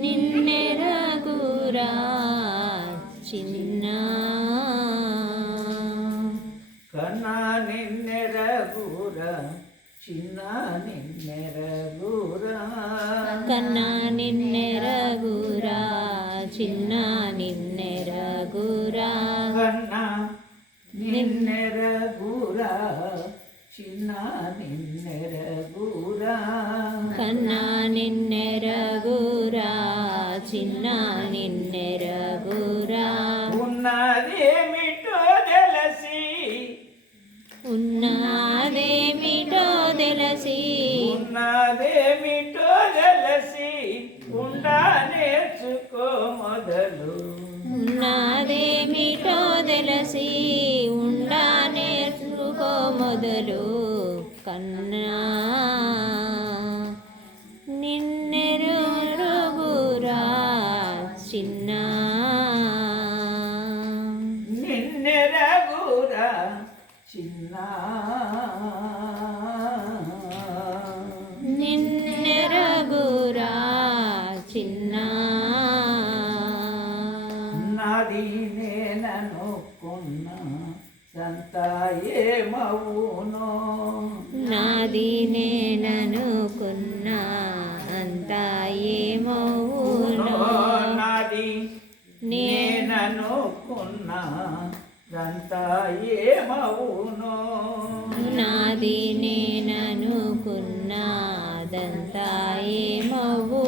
నిన్నెరగురా చిన్న. కన్నా నిన్నెరగుర చిన్న నిన్నెరగురా. కన్నా నిన్నెరగురా చిన్న నిన్నెరగురా. కన్నా నిన్నెరగురా చిన్న నిన్నెరగురా. కన్నా నిన్నెరగురా ఉన్నదేమిటో తెలిసి ఉండా నేర్చుకో మొదలు. ఉన్నదేమిటో తెలిసి ఉండా నేర్చుకో మొదలు కన్నా. నిన్నెరుగురా చిన్న చిన్న నాది నేననుకున్న సంత ఏమవునో. నాది నేననుకున్నా అంతా ఏమవునో. నాది నేననుకున్న సంత ఏమవునో. నాది నేననుకున్నా అదంతా ఏమవును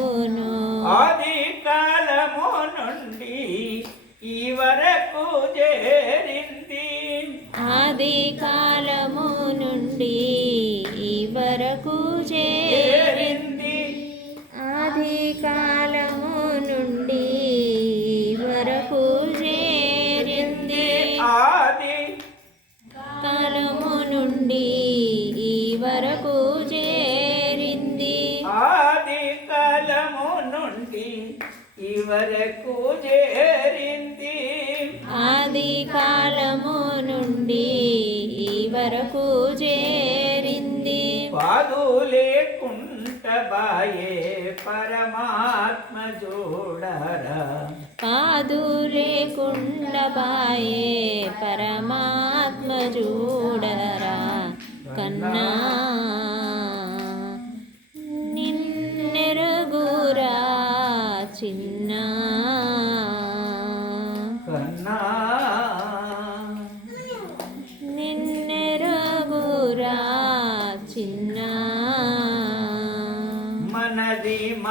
వరకు చేరింది. ఆది కాలము నుండి ఈ వరకు చేరింది. పాదు లేకుంట బాయే పరమాత్మ జోడరా కాదు లేకుండా బాయే పరమాత్మ చూడరా. కన్నా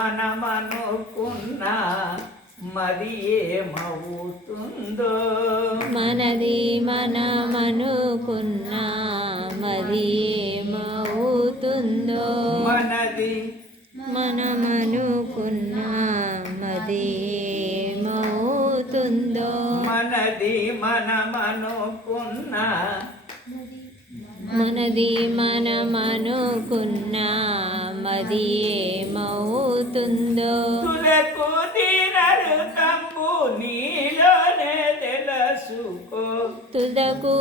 మనమనుకున్న మరి ఏమవుతుందో? మనది మనమనుకున్నా మది ఏమవుతుందో? మనది మనమనుకున్నా మది ఏమవుతుందో? మనది మనమనుకున్న మనది మనమనుకున్నా మది ఏమవుతుందో? తులకు నీలోనే తెలుసుకో. తుదకు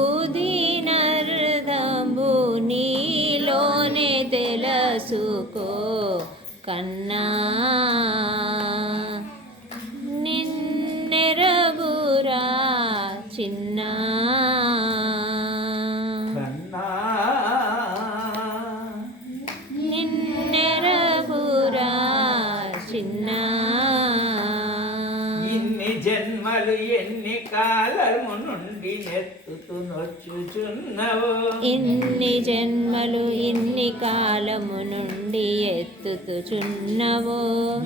జన్మలు ఎన్ని కాలము నుండి నెత్తుతూ నొచ్చుచున్నవో ఇన్ని జన్మలు ఇన్ని కాలము నుండి ఎత్తుతుచున్నవో.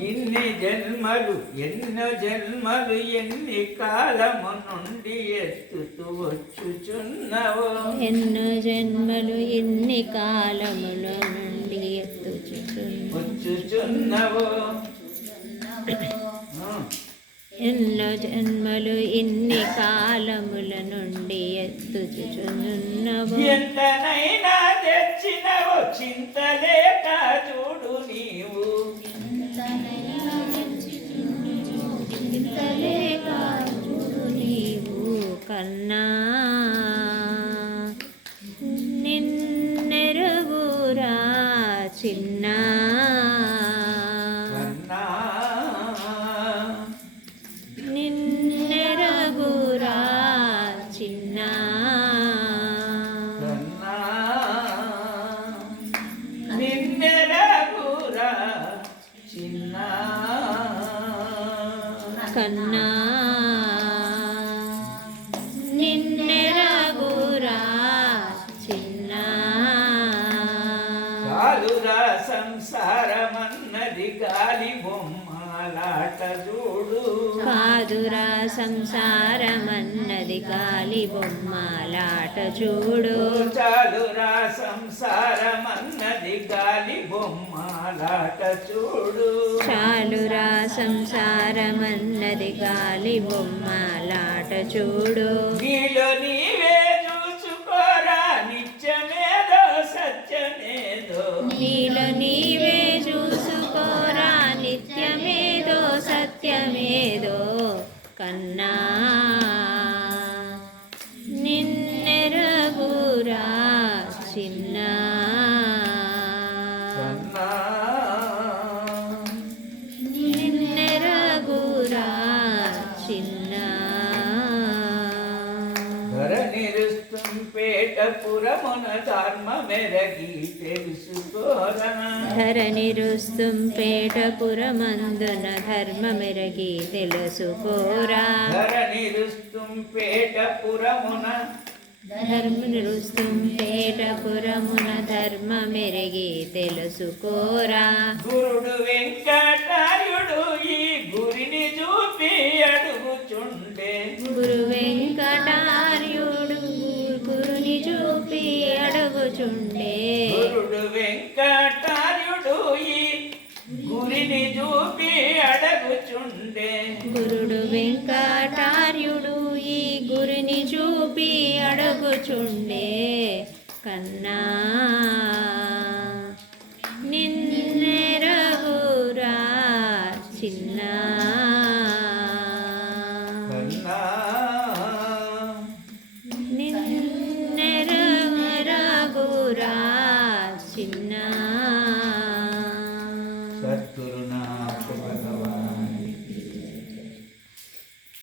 ఇన్ని జన్మలు ఎన్నో జన్మలు ఎన్ని కాలము నుండి ఎత్తుతూ వచ్చుచున్నవో ఎన్నో జన్మలు ఇన్ని కాలముల నుండి ఎత్తుచుచున్న వచ్చుచున్నవో. ఎన్నో జన్మలు ఇన్ని కాలముల నుండి ఎత్తుచుచున్నవో. ఎంతనైనా తెచ్చినవో చింతలేక చూడు నీవు. ఇంతలేక చూడు నీవు కన్నా. నిన్నెరుగురా చిన్న. కన్నా. నిన్నెరగురా చిన్న. కాలురా సంసారమన్నది గాలి బొమ్మ. కాదురా సంసారమన్నది గాలి బొమ్మలాట చూడు. చాలురా సంసారమన్నది గాలి బొమ్మలాట చూడు. చాలురా సంసారమన్నది గాలి బొమ్మలాట చూడు. నీలో నీవే చూసుకోరా నిత్యమేదో సత్యమేదో. నీలో చిన్న. నిన్నెరగురా చిన్న. పేట పురమున ధర్మ మెరగి తెలుసుకోరా ధరణిరుస్తుం పేటపురమందున ధర్మమెరగి తెలుసుకోరా. ధరనిరుస్తుం పేట పురమున ధర్మనిరుస్తుం పేటపురమున ధర్మమెరగి తెలుసుకోరా గురుడు వెంకటార్యుడు ఈ గురిని చూపి అడుగుచుండే. గురు వెంకటార్యుడు గురుని చూపి అడుగుచుండే. గురుడు వెంకటార్యుడు ఈ గురిని చూపి అడగుచుండే. గురుడు వెంకటార్యుడు చూపి కన్నా.